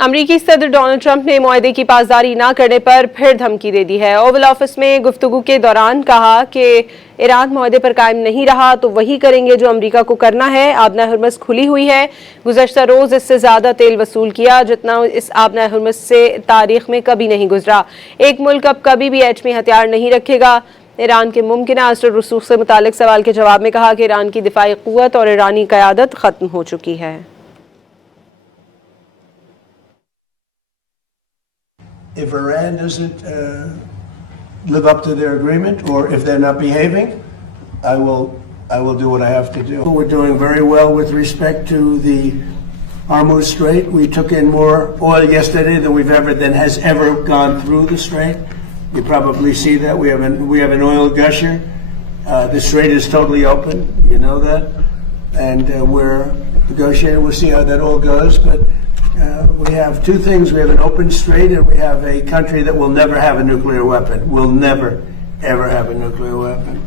अमरीकी सदर Donald Trump ने मुआहदे की पासदारी न करने पर फिर धमकी दे दी है। ओवल ऑफिस में गुफ्तगू के दौरान कहा कि ईरान मुआहदे पर कायम नहीं रहा तो वही करेंगे जो अमरीका को करना है। आबना हुर्मुज़ खुली हुई है। गुज़श्ता रोज़ इससे ज़्यादा तेल वसूल किया जितना इस आबना हुर्मुज़ से तारीख में कभी नहीं गुजरा। एक मुल्क अब कभी भी एटमी हथियार नहीं रखेगा। ईरान के मुमकिना असर रसूख से मुतालिक सवाल के जवाब में कहा कि ईरान की दिफाई क़ुव्वत और ईरानी क़यादत ख़त्म हो चुकी है। If Iran doesn't live up to their agreement, or if they're not behaving, I will do what I have to do. We're doing very well with respect to the Hormuz Strait. We took in more oil yesterday than has ever gone through the strait. You probably see that we have an oil gusher. The strait is totally open. You know that, and we're negotiating. We'll see how that all goes, but. We have two things. We have an open strait, and we have a country that will never have a nuclear weapon. Will never, ever have a nuclear weapon.